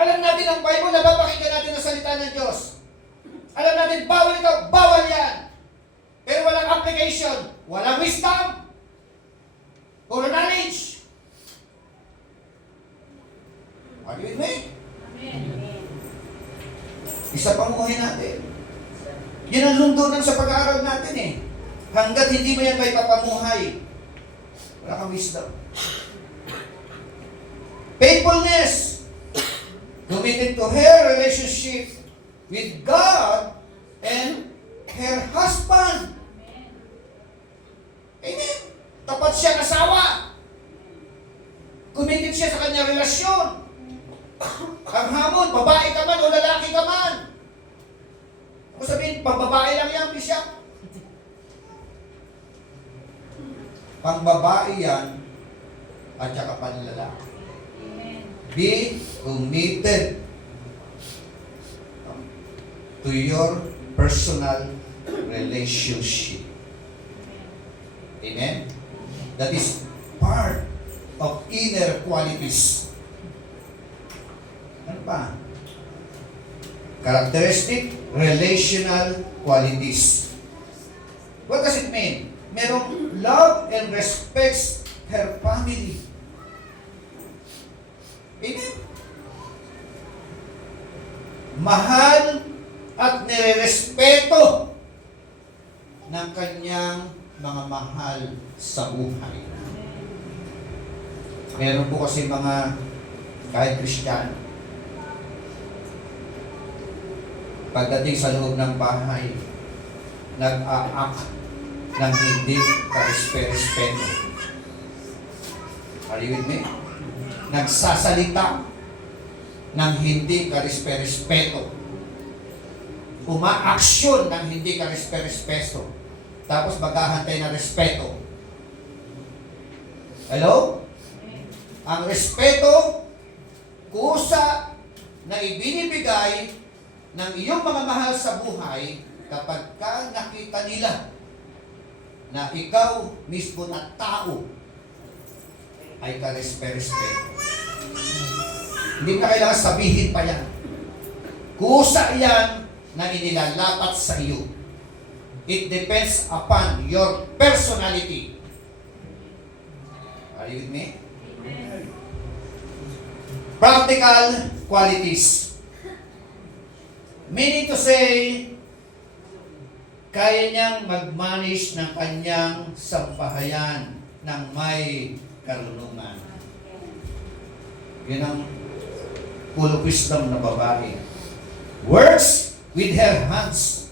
Alam natin ang Bible, napapakinggan natin ang salita ng Diyos. Alam natin, bawal ito, bawal yan. Pero walang application, walang wisdom, puro knowledge. Are you with me? Isa pang uhin natin. Yan ang lundunan sa pag-aaral natin eh. Hanggat hindi mo yan may papamuhay, wala kang wisdom. Faithfulness. Committed to her relationship with God and her husband. Amen. Tapat siya asawa. Committed siya sa kanyang relasyon. Ang hamon, babae ka man o lalaki ka man. Kung sabihin, pang babae lang yan, Bishop. Pang babae yan, at saka panlalaki. Be committed to your personal relationship. Amen? That is part of inner qualities. Ano pa? Characteristic relational qualities. What does it mean? Merong love and respects her family. Amen? Mahal at nirerespeto ng kanyang mga mahal sa buhay. Meron po kasi mga kahit Kristiyano, pagdating sa loob ng bahay, nag-a-act ng hindi ka-respeto. Are you with me? Nagsasalita ng hindi ka-respeto. Umaaksyon ng hindi ka-respeto. Tapos maghahantay ng respeto. Hello? Ang respeto, kusa na ibinibigay ng iyong mga mahal sa buhay kapag ka nakita nila na ikaw mismo na tao ay ka-respeto. Hindi na kailangan sabihin pa yan. Kusa yan na inilalapat sa iyo. It depends upon your personality. Are you with me? Practical qualities. Meaning to say, kaya niyang mag-manage ng kanyang sampahayan ng may karunungan. Yun ang full of wisdom na babae. Works with her hands.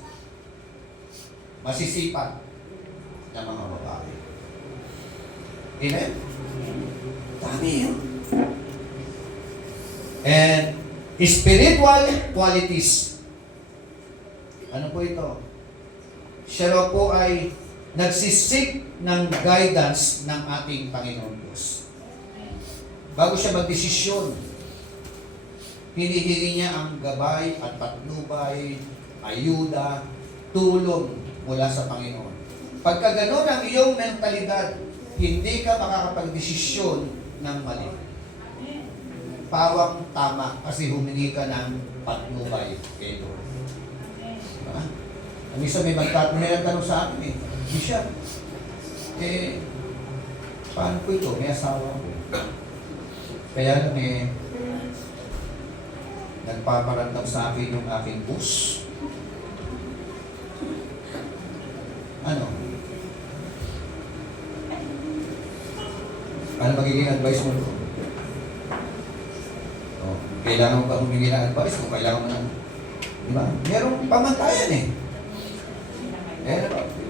Masisipag na mga babae. Amen? Dami yun. And spiritual qualities. Ano po ito? Siya raw po ay nagsisik ng guidance ng ating Panginoon Diyos. Bago siya magdesisyon, hinihingi niya ang gabay at patnubay, ayuda, tulong mula sa Panginoon. Pagka gano'n ang iyong mentalidad, hindi ka makakapagdesisyon ng mali. Pawang tama kasi humingi ka ng patnubay kay Lord. Diba? Ang isa may nagtanong sa akin Bishop, paano po ito? May asawa ko. Kaya lang nagpaparamdam sa akin yung aking boss. Ano magiging advice mo? Kailangan mo ba humingi ng advice kung kailangan mo ng... Diba? Merong pamantayan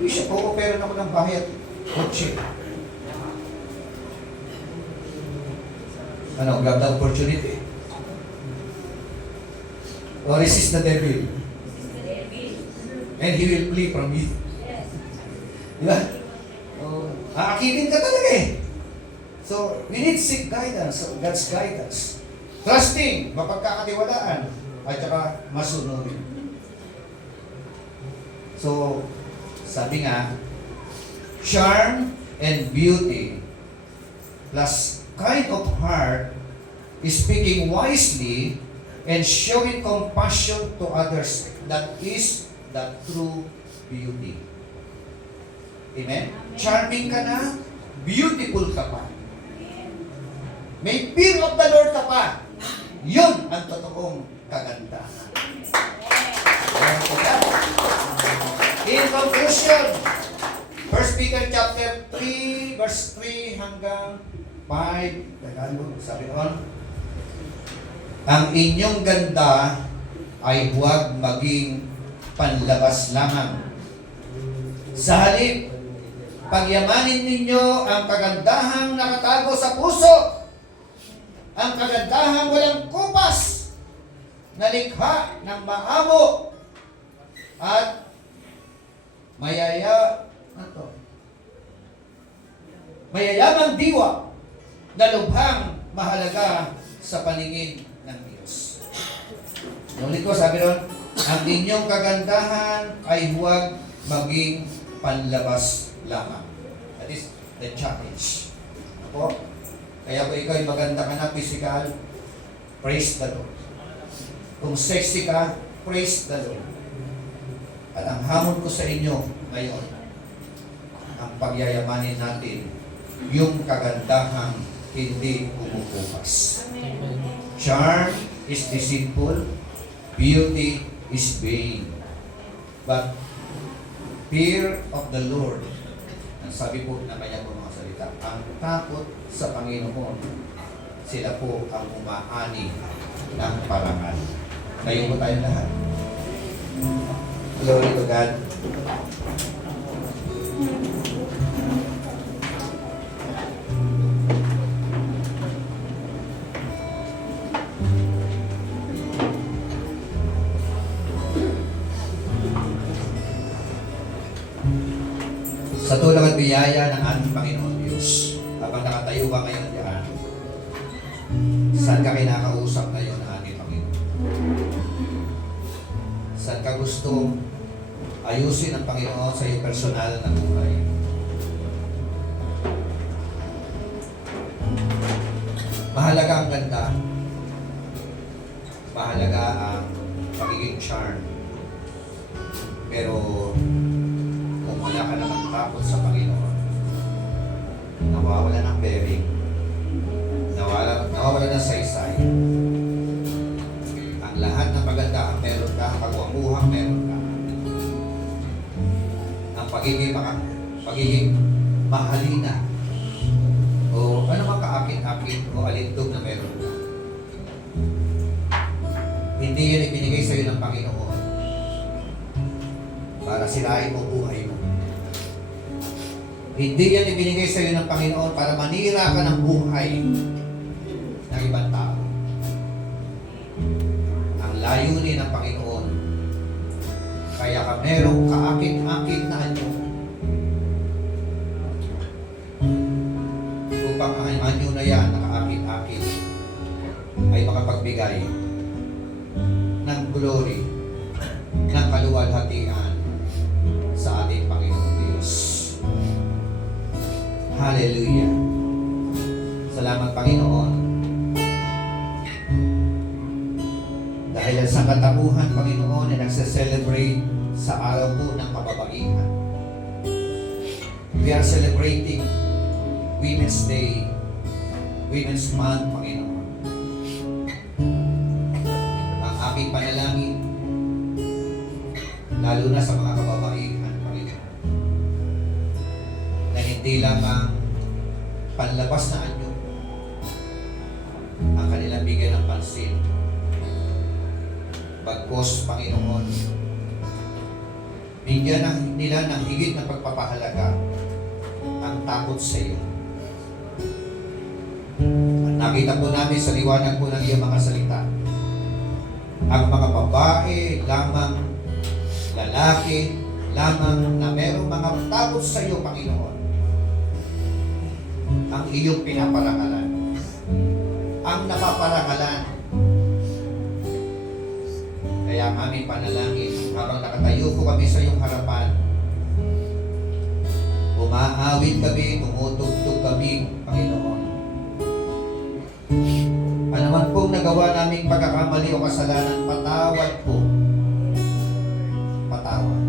Bishop, opera ako ng bahay at kotse. Grab the opportunity. Or resist the devil. And he will flee from you. Diba? Aakitin ka talaga So, we need seek guidance, God's guidance. Trusting, mapagkakatiwalaan, at saka masunurin. So, sabi nga, charm and beauty plus kind of heart is speaking wisely and showing compassion to others. That is the true beauty. Amen? Charming ka na, beautiful ka pa. May fear of the Lord ka pa. Yun ang totoong kagandahan. In conclusion, 1 Peter chapter 3, verse 3 hanggang 5, Tagalog, sabi noon, ang inyong ganda ay huwag maging panlabas lamang. Sa halip, pagyamanin ninyo ang kagandahang nakatago sa puso, ang kagandahang walang kupas, na likha ng maamo at mayayamang diwa na lubhang mahalaga sa paningin ng Diyos. Ulit ko, sabi ron, ang inyong kagandahan ay huwag maging panlabas lamang. That is the challenge. Ako? Kaya kung ikaw ay maganda ka na physical, praise the Lord. Kung sexy ka, praise the Lord. At ang hamon ko sa inyo ngayon, ang pagyayamanin natin yung kagandahang hindi kumukupas. Charm is deceitful, beauty is vain. But fear of the Lord, ang sabi po na kanya po mga salita, ang takot sa Panginoon, sila po ang umaani ng parangal. Tayo po tayo lahat. Glory to God. Sa tulong at biyaya ng ating Panginoon Diyos, habang nakatayo ka ngayon diyan, saan ka kinakausap ngayon ng ating Panginoon? Saan ka gusto ayusin ng Panginoon sa iyong personal na buhay? Mahalaga ang ganda. Mahalaga ang pagiging charm. Pero kung wala ka naman takot sa Panginoon, nawawala ng bearing, nawawala ng saysay. Ang lahat ng maganda ang meron ka, ang kagwapuhang meron ka. Ang pagiging mahalina o ano mang kaakit-akit o alindog na meron ka. Hindi yan ibinigay sa iyo ng Panginoon para sirain mo buhay mo. Hindi yan ibinigay sa iyo ng Panginoon para manira ka ng buhay ng ibang tao. Ang layunin ng Panginoon, kaya ka merong kaakit-akit na anyo upang ang anyo na yan, nakaakit-akit, ay makapagbigay ng glory, ng kaluwalhatian sa ating Panginoon Diyos. Hallelujah. Salamat Panginoon. Dahil sa katauhan, Panginoon, na nagse-celebrate sa araw po ng kababaihan. We are celebrating Women's Day, Women's Month, Panginoon. Ang aming panalangin, lalo na sa mga kababaihan, Panginoon, na hindi lamang panlabas na anyo ang kanilang bigyan ng pansin. Bagkos, Panginoon, bigyan nila ng higit na pagpapahalaga ang takot sa iyo. At nakita po namin sa liwanag po ng iyong mga salita, ang mga babae lamang, lalaki lamang na merong mga takot sa iyo, Panginoon, ang iyong pinaparangalan, ang napaparangalan. Kaya ang aming panalangin, habang nakatayo po kami sa iyong harapan, umaawit kami, tumutugtog kami, Panginoon. Ano man pong nagawa naming pagkakamali o kasalanan, patawad po. Patawad.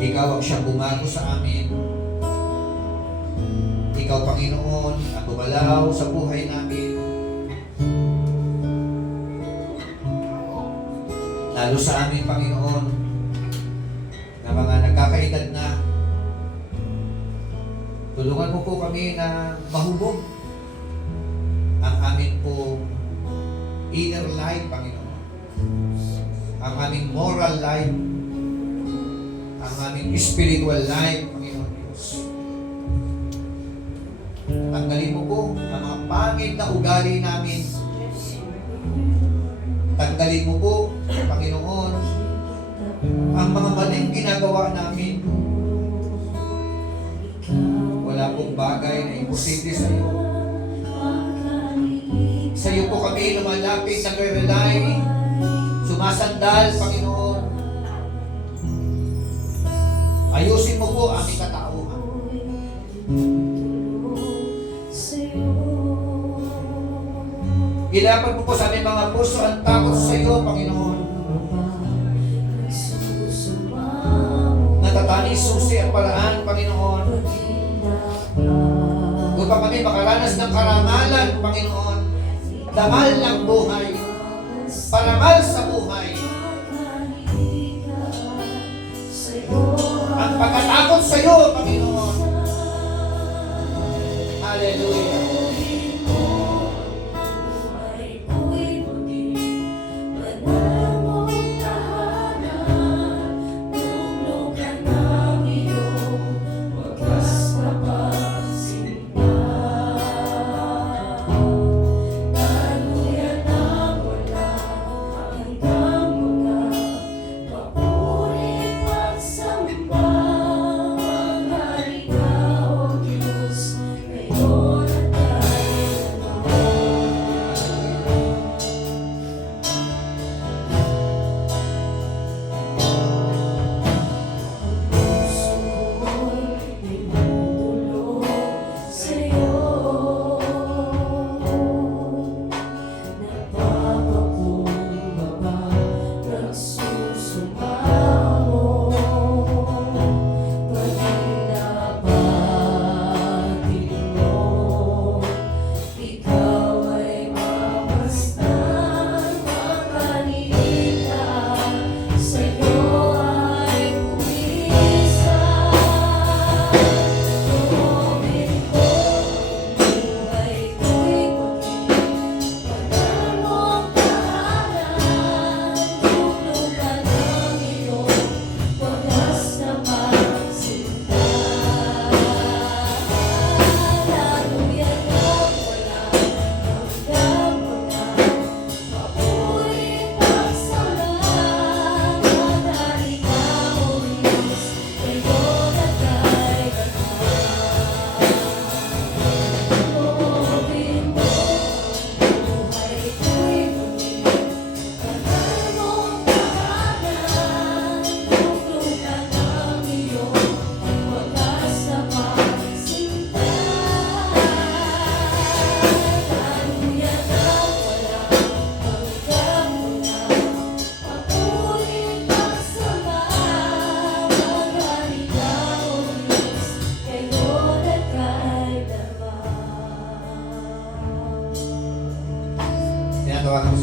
Ikaw ang siyang bumago sa amin. Ikaw, Panginoon, ang bumalaw sa buhay namin. Lalo sa amin, Panginoon, na mga nagkakaedad na, tulungan mo po kami na mahubog ang amin po inner life, Panginoon. Ang aming moral life, ang aming spiritual life, Panginoon Diyos. Tanggalin mo po ang mga pangit na ugali namin. Tanggalin mo po, Panginoon, ang mga maling ginagawa namin. Wala pong bagay na imposible sa iyo. Sa iyo po kami lumalapit, nagre-rely, sumasandal, Panginoon. Ayusin mo po aming katauhan. Ilapan mo po sa aming mga puso ang takot sa iyo, Panginoon. Natatanging susi ang paraan, Panginoon, upang kami makaranas ng karangalan, Panginoon, damal ng buhay, parangal sa buhay. Ang pagkatakot sa iyo, Panginoon. Hallelujah.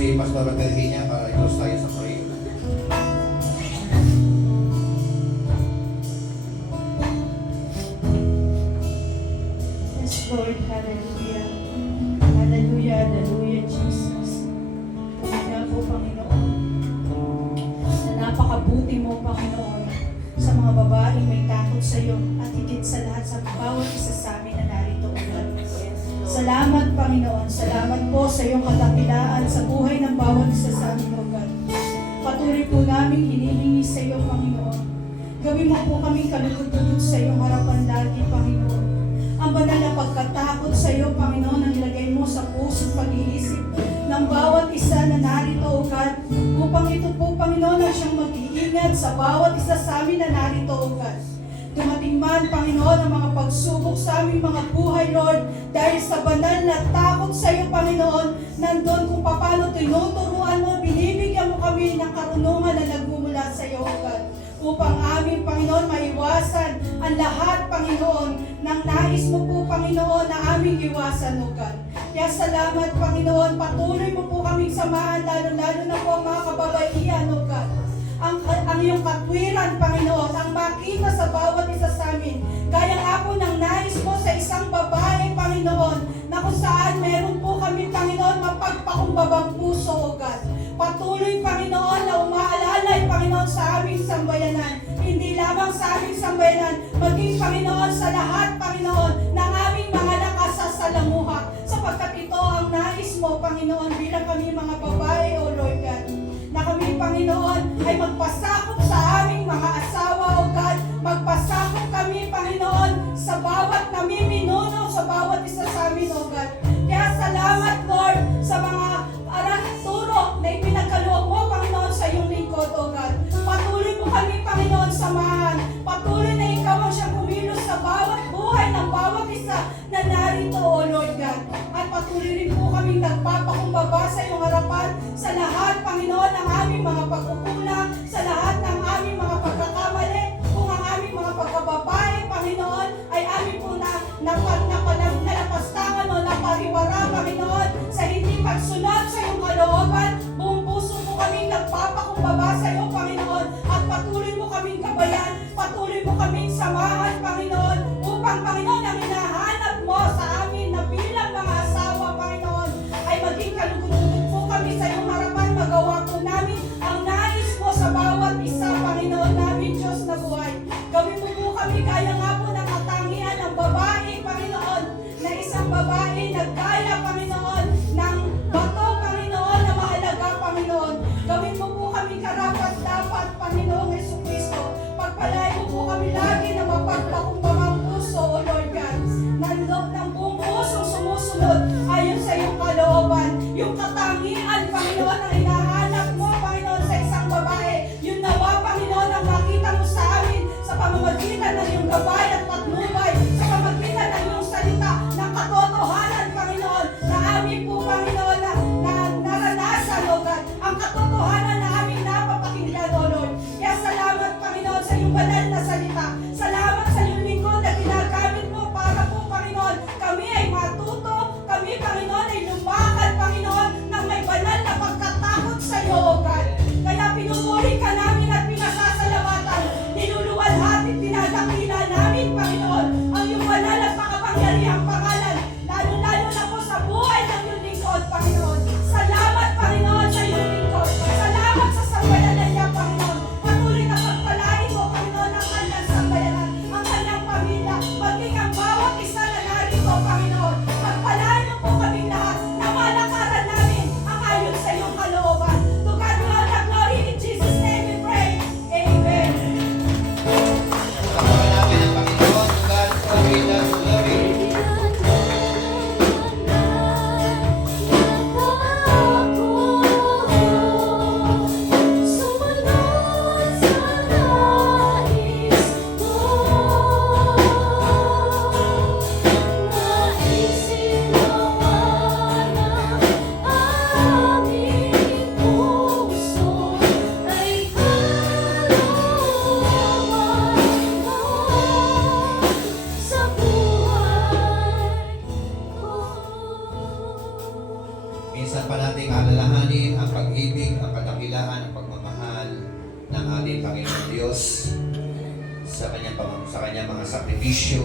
si Pastor Virginia para i-close tayo sa prayer. Yes, Lord. Hallelujah. Hallelujah, hallelujah, Jesus. Kaya po, Panginoon, na napakabuti mo, Panginoon, sa mga babaeng may takot sa iyo at higit sa lahat sa bawat isa sa amin na narito, O God. Salamat, Panginoon. Salamat po sa iyong kadakilaan sa buhay ng bawat isa sa amin, O God. Patuloy po namin hinihingi sa iyo, Panginoon. Gawin mo po kaming kalugod-lugod sa iyong harapan lagi, Panginoon. Ang banal na pagkatakot sa iyo, Panginoon, ang ilagay mo sa puso at pag-iisip ng bawat isa na narito, O God. Upang ito po, Panginoon, ang siyang mag-iingat sa bawat isa sa amin na narito, O God. Dumating man, Panginoon, ang mga pagsubok sa aming mga buhay, Lord, dahil sa banal na takot sa iyo, Panginoon, nandun kung paano tinuturuan mo, binibigyan mo kami ng karunungan na nagmumula sa iyo, O God. Upang aming, Panginoon, maiwasan ang lahat, Panginoon, ng nais mo po, Panginoon, na aming iwasan, O God. Kaya salamat, Panginoon, patuloy mo po kaming samahan, lalo-lalo na po ang mga kababaihan, O God. Ang iyong katwiran, Panginoon, ang makita sa bawat isa sa amin. Kaya nga po ng nais mo sa isang babae, Panginoon, na kung saan meron po kami, Panginoon, mapagpakumbabang puso, O God. Patuloy, Panginoon, na umaalalay, Panginoon, sa aming sambayanan. Hindi lamang sa aming sambayanan, maging, Panginoon, sa lahat, Panginoon, ng aming mga nakasasalamuha. Sapagkat ito ang nais mo, Panginoon, bilang kami mga babae, O Lord God. Na kami, Panginoon, ay magpasakop sa aming mga asawa, O God. Magpasakop kami, Panginoon, sa bawat namiminuno, sa bawat isa sa amin, O God. Kaya salamat, Lord, sa mga turo na ipinagkaloob mo, Panginoon, sa iyong lingkod, O God. Patuloy mo kami, Panginoon, samahan. Patuloy na ikaw ang siyang kumilos sa bawat buhay ng bawat isa na narito, O Lord God. At patuloy rin po kaming nagpapakumbaba sa iyong harapan sa lahat, Panginoon, ng aming mga pagkukulang, sa lahat ng aming mga pagkakamali, kung ang aming mga pagkababae, Panginoon, ay aming po nalapastangan o napariwara, Panginoon, sa hindi pagsunod sa iyong kalooban. Buong puso po kaming nagpapakumbaba sa iyo, Panginoon, at patuloy mo kaming gabayan, patuloy mo kaming samahan, Panginoon, upang, Panginoon, ang hinahanap mo sa amin na bilang mga asawa, Panginoon, ay maging kalugod-lugod po kami sa iyong harapan. Magawa po namin ang nais mo sa bawat isa, Panginoon namin, Diyos na buhay. Gawin mo po kami kaya nga po ng katangian ng babae, Panginoon, na isang babae nagkaya, Panginoon, ng bato, Panginoon, na mahalaga, Panginoon. Gawin mo po kami karapat-dapat, Panginoong Jesucristo. Pagpalain mo po kami lagi na mapagpakumbabang puso, O Lord God. Ng buong pusong sumusunod ayon sa iyong kalooban. Yung katangian, Panginoon, na hinahanap mo, Panginoon, sa isang babae. Yung nawa, Panginoon, ang makita mo sa amin sa pamamagitan ng iyong gabay at patnubay, sa pamamagitan ng iyong salita ng katotohanan, Panginoon, na amin po, Panginoon, na naranasan, O God, ang katotohanan na aming napapakinggan, O Lord. Kaya salamat, Panginoon, sa iyong banal na salita. Salamat sa iyong nating alalahanin ang pag-ibig, ang kadakilaan, ang pagmamahal ng ating Panginoon Diyos sa kanyang mga sakripisyo